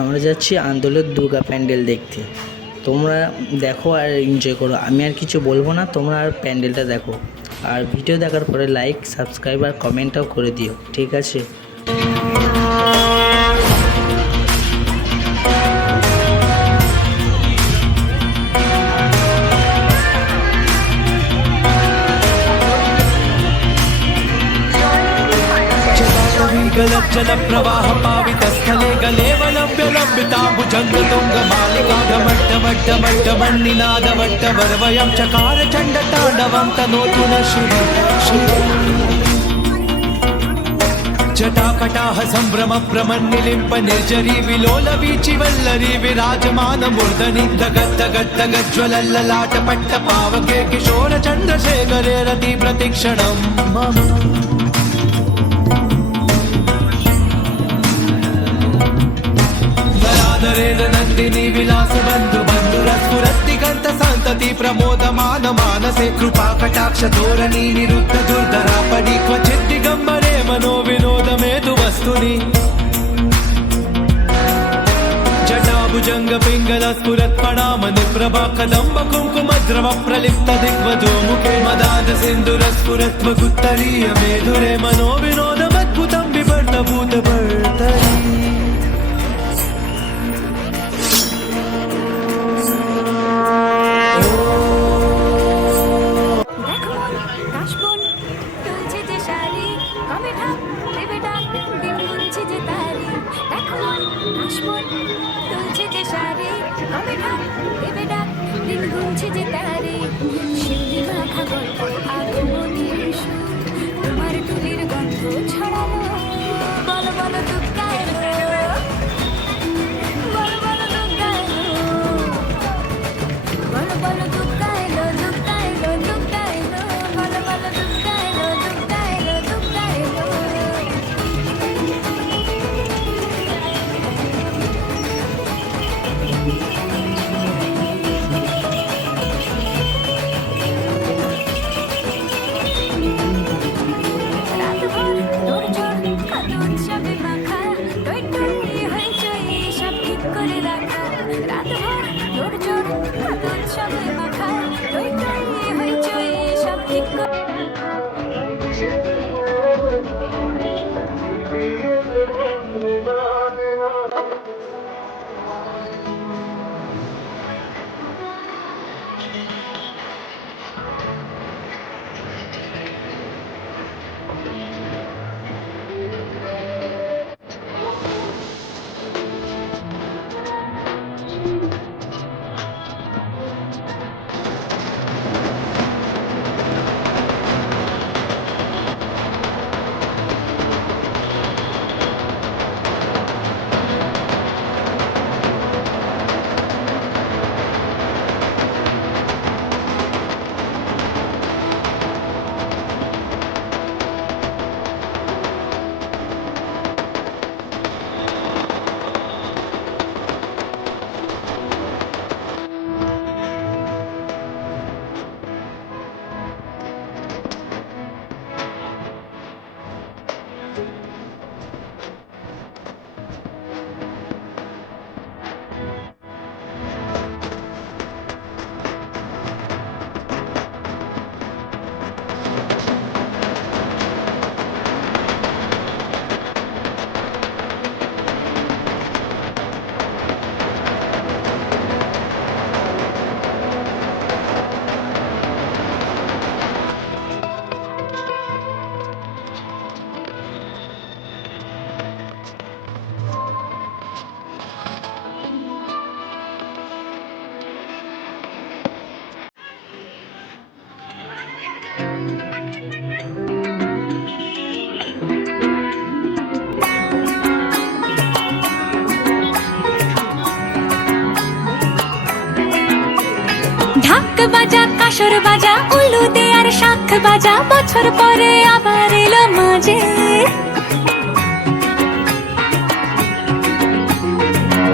আমরা যাচ্ছি আন্দোলন দুর্গা প্যান্ডেল দেখতে। তোমরা দেখো আর এনজয় করো। আমি আর কিছু বলবো না, তোমরা আর প্যান্ডেলটা দেখো। আর ভিডিও দেখার পরে লাইক, সাবস্ক্রাইব আর কমেন্টটাও করে দিও, ঠিক আছে? जल प्रवाह पावितस्थले गलेवलव्यलम्बिताम्बुजङ्गतुङ्गमालिका घमट्टमट्टमट्टमन्निनादवट्टवर्वयं चकार चण्डताण्डवं तनोतु न शिव जटाकटाह सम्भ्रम प्रमन्निलिम्प निर्जरी विलोलवीचि वल्लरी विराजमान मूर्धनि दगद्दगद्दगज्ज्वलल्ललाट पट्टपावके किशोर चन्द्रशेखरे रति प्रतिक्षणं मम नंदिनी विलास बंधु बंधुरस्फुरत्तिगंत संतति प्रमोदमान मानसे कृपा कटाक्ष धोरणी निरुद्ध दुर्धरा पडी क्वचित् दिगंबरे मनो विनोद मेतु वस्तुनि जटाभुजंग पिंगल स्फुरत् पणामनु प्रभा कदंब कुंकुम द्रव प्रलिप्त दिग्वधो मुखे मदाद सिंधुर स्फुरत् वगुत्तरीय मेधुरे मनो विनोदमद्भुतं विवर्त भूत भर्तरी তোমার টুলির গন্ধ ছড়ালো বল বল দুর্গা এলো বল বল দুর্গা এলো বল বল দুর্গা এলো দুর্গা এলো দুর্গা এলো বল বল দুর্গা এলো দুর্গা এলো দুর্গা এলো ঢাক বাজা কাসর বাজা উলু দে আর শাঁখ বাজা বছর পরে আবার এলো মাঝে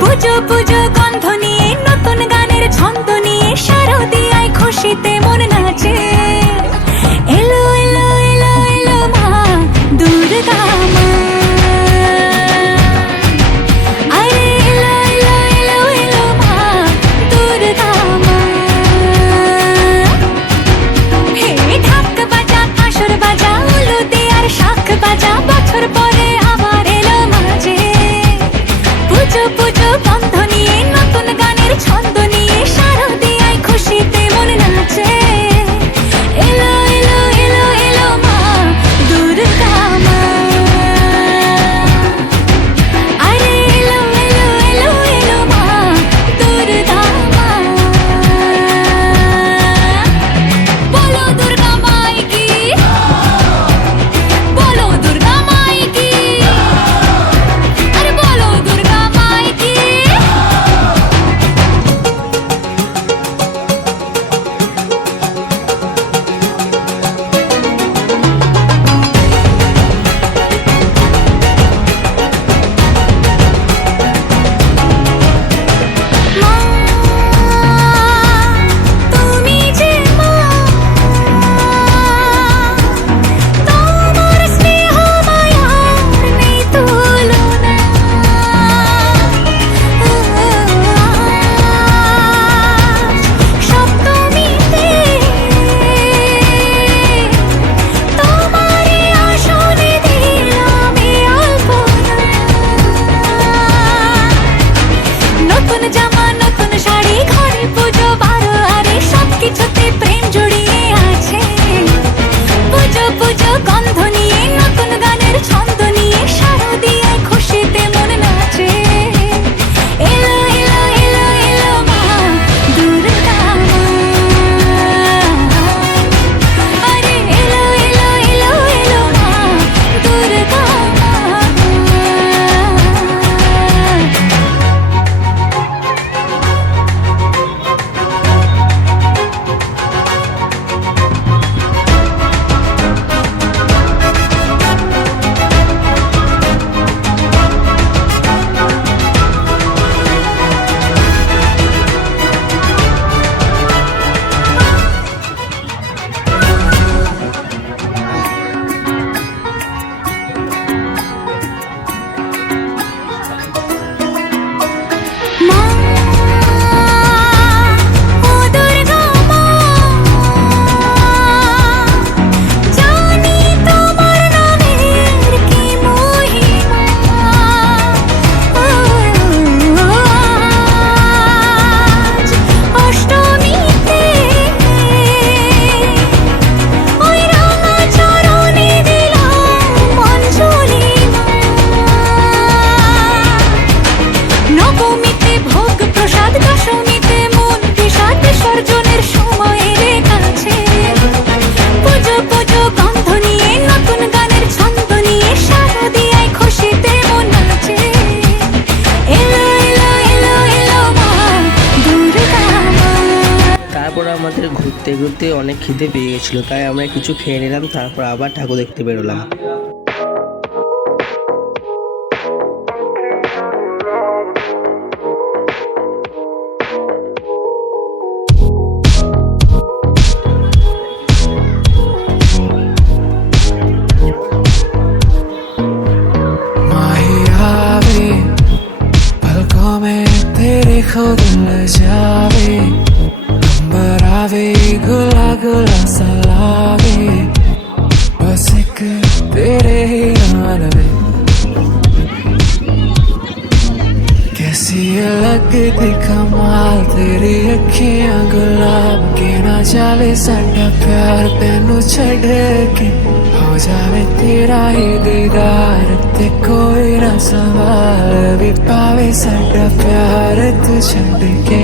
পুজো পুজো গন্ধ নিয়ে নতুন গানের ছন্দ নিয়ে শারদিয়ায় খুশিতে মন নাচে এলো এলো এলো এলো মা দুর্গা মা আরে এলো নবমীতে ভোগ প্রসাদ, দশমীতে মন বিষাদ বিসর্জনের সময়ের কাছে। পুজো পুজো গন্ধ নিয়ে, নতুন গানের ছন্দ নিয়ে, শারদিয়ায় খুশিতে মন নাচে। এলো এলো এলো এলো মা দুর্গা মা। তারপর আমাদের ঘুরতে ঘুরতে অনেক খিদে পেয়ে গেছিলো, তাই আমরা কিছু খেয়ে নিলাম, তারপর আবার ঠাকুর দেখতে বেরোলাম। माहियावे पलकों में तेरे खुद मिल जावे, अंबर आवे गुला गुला सा लागे, बस एक तेरे ही नाल वे। कैसी लगती कमाल तेरी अखियां गुलाब के, ना जावे साडा प्यार तेनू छड़ के, हो जावे तेरा ही दीदार ते कोई ना सवाल भी पावे साडा प्यार तू छड़ के।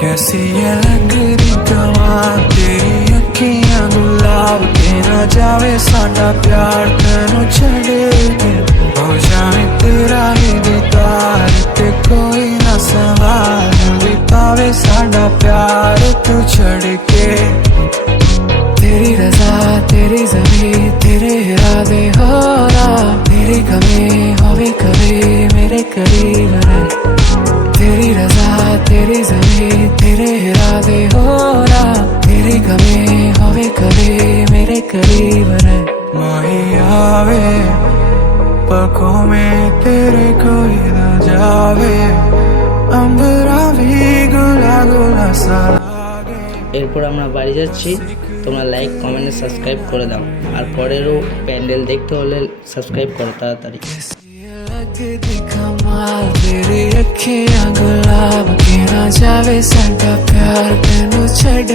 कैसी ये लगती कमाल तेरी अखियां गुलाब के, ना जावे साडा प्यार तेनू छड़ के, हो जावे तेरा ही दीदार ते कोई ना सवाल भी पावे साडा प्यार तू छड़ के। तेरी रजा तेरी ज़मीं तेरे इरादे हो रहा, तेरी कमी होवे कभी मेरे करीब रहे। तेरी रजा तेरी ज़मीं तेरे इरादे हो रहा, तेरी कमी होवे कभी मेरे करीब रहे। माहियावे पलकों में तेरे कोई ना जावे, अंबरा भी गुला गुला सा। এরপর আমরা বাড়ি যাচ্ছি। তোমরা লাইক কমেন্ট সাবস্ক্রাইব করে দাও, আর পরেরও প্যান্ডেল দেখতে হলে সাবস্ক্রাইব করো তাড়াতাড়ি। लगती कमाल तेरी अखियां गुलाब के, ना जावे साडा प्यार तेनू छड़